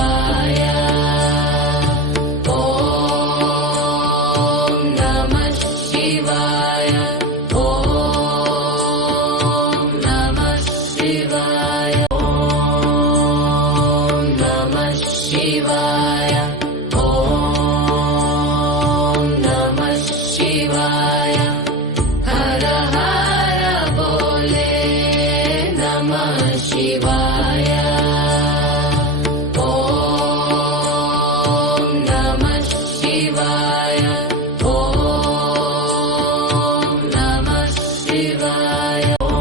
ಶಿವಾಯ. ಓಂ ನಮಃ ಶಿವಾಯ. ಓಂ ನಮಃ ಶಿವಾಯ. ಓಂ ನಮಃ ಶಿವಾಯ. ಓಂ ನಮಃ ಶಿವಾಯ. ಹರ ಹರ ಬೋಲೆ ನಮಃ ಶಿವಾಯ. ಓಂ ನಮಃ ಶಿವಾಯ. ಓಂ ನಮಃ ಶಿವಾಯ. ಓಂ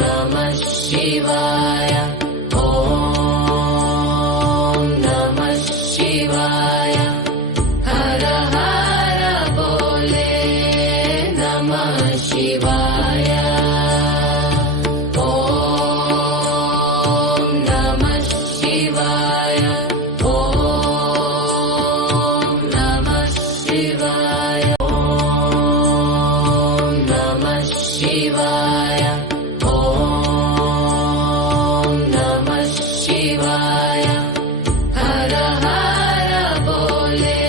ನಮಃ ಶಿವಾಯ. ಓಂ ನಮಃ ಶಿವಾಯ. ಹರ ಹರ ಬೋಲೆ ನಮಃ ಶಿವಾಯ. ಓಂ ನಮಃ ಶಿವಾಯ. ಓಂ ನಮಃ ಶಿವಾಯ. ಓಂ ನಮಃ ಶಿವಾಯ. ಓಂ ನಮಃ ಶಿವಾಯ. ಹರ ಹರ ಬೋಲೆ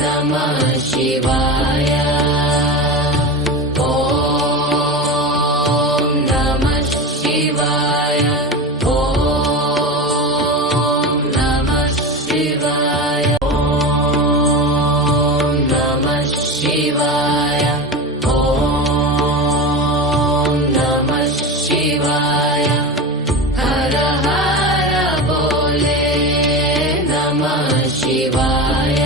ನಮಃ ಶಿವಾಯ. ಓಂ ನಮಃ ಶಿವಾಯ. ಓಂ ನಮಃ ಶಿವಾಯ. ಓಂ ನಮಃ ಶಿವಾಯ. ಓಂ ನಮಃ ಶಿವಾಯ. ಹರ ಹರ ಬೋಲೆ ನಮಃ ಶಿವಾಯ.